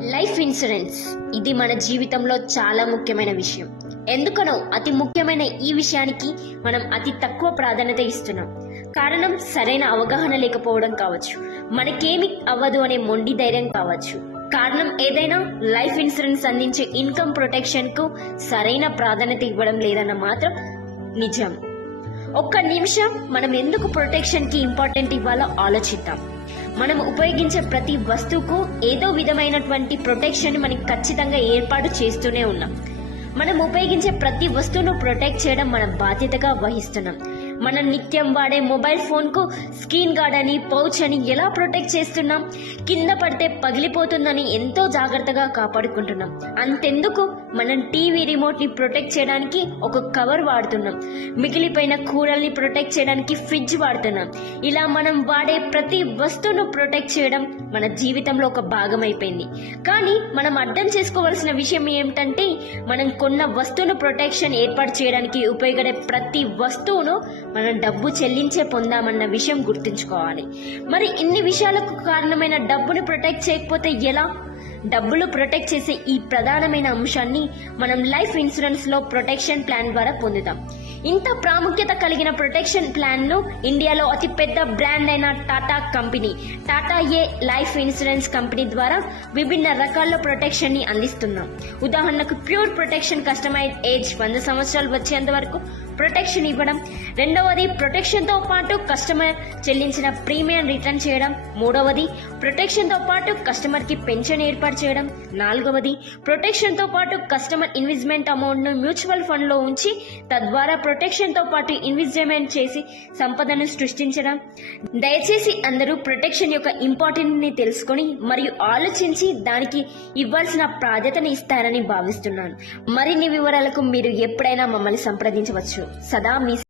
Life insurance ఇది మన జీవితంలో చాలా ముఖ్యమైన విషయం. ఎందుకనో అతి ముఖ్యమైన ఈ విషయానికి మనం అతి తక్కువ ప్రాధాన్యత ఇస్తున్నాం. కారణం సరైన అవగాహన లేకపోవడం కావచ్చు. మనకేమి అవ్వదు అనే మొండి ధైర్యం కావచ్చు. కారణం ఏదైనా లైఫ్ ఇన్సూరెన్స్ అందించే ఇన్కమ్ ప్రొటెక్షన్కు సరైన ప్రాధాన్యత ఇవ్వడం లేదన్న మాత్రం నిజం. ఒక్క నిమిషం మనం ఎందుకు ప్రొటెక్షన్కి ఇంపార్టెంట్ ఇవ్వాలో ఆలోచిద్దాం. మనం ఉపయోగించే ప్రతి వస్తువుకు ఏదో విధమైనటువంటి ప్రొటెక్షన్ మనకి ఖచ్చితంగా ఏర్పాటు చేస్తూనే ఉన్నాం. మనం ఉపయోగించే ప్రతి వస్తువును ప్రొటెక్ట్ చేయడం మన బాధ్యతగా వహిస్తున్నాం. మనం నిత్యం వాడే మొబైల్ ఫోన్కు స్క్రీన్ గార్డ్ అని పౌచ్ అని ఎలా ప్రొటెక్ట్ చేస్తున్నాం? కింద పడితే పగిలిపోతుందని ఎంతో జాగ్రత్తగా కాపాడుకుంటున్నాం. అంతెందుకు? మనం టీవీ రిమోట్ని ప్రొటెక్ట్ చేయడానికి ఒక కవర్ వాడుతున్నాం. మిగిలిపోయిన కూరల్ని ప్రొటెక్ట్ చేయడానికి ఫ్రిడ్జ్ వాడుతున్నాం. ఇలా మనం వాడే ప్రతి వస్తువును ప్రొటెక్ట్ చేయడం మన జీవితంలో ఒక భాగం అయిపోయింది కానీ మనం అర్థం చేసుకోవాల్సిన విషయం ఏమిటంటే మనం కొన్న వస్తువును ప్రొటెక్షన్ ఏర్పాటు చేయడానికి ఉపయోగపడే ప్రతి వస్తువును మనం డబ్బు చెల్లించే పొందామన్న విషయం గుర్తుంచుకోవాలి. మరి ఇన్ని విషయాలకు కారణమైన డబ్బును ప్రొటెక్ట్ చేయకపోతే ఎలా? డబ్బులు ప్రొటెక్ట్ చేసే ఈ ప్రధానమైన అంశాన్ని మనం లైఫ్ ఇన్సూరెన్స్లో ప్రొటెక్షన్ ప్లాన్ ద్వారా పొందుతాం. ఇంత ప్రాముఖ్యత కలిగిన ప్రొటెక్షన్ ప్లాన్ను ఇండియాలో అతి పెద్ద బ్రాండ్ అయిన Tata company Tata A life insurance company ద్వారా విభిన్న రకాల ప్రొటెక్షన్ని అందిస్తున్నాం. ఉదాహరణకు ప్యూర్ ప్రొటెక్షన్ కస్టమైజ్ ఏజ్ వంద సంవత్సరాలు వచ్చేంత వరకు ప్రొటెక్షన్ ఇవ్వడం. రెండవది ప్రొటెక్షన్తో పాటు కస్టమర్ చెల్లించిన ప్రీమియం రిటర్న్ చేయడం. మూడవది ప్రొటెక్షన్తో పాటు కస్టమర్కి పెన్షన్ ఏర్పాటు చేయడం. నాలుగవది ప్రొటెక్షన్తో పాటు కస్టమర్ ఇన్వెస్ట్మెంట్ అమౌంట్ను మ్యూచువల్ ఫండ్లో ఉంచి తద్వారా ప్రొటెక్షన్తో పాటు ఇన్వెస్ట్మెంట్ చేసి సంపదను సృష్టించడం. దయచేసి అందరూ ప్రొటెక్షన్ యొక్క ఇంపార్టెంట్ని తెలుసుకొని మరియు ఆలోచించి దానికి ఇవ్వాల్సిన ప్రాధాన్యతను ఇస్తారని భావిస్తున్నాను. మరిన్ని వివరాలకు మీరు ఎప్పుడైనా మమ్మల్ని సంప్రదించవచ్చు. सदा अपनी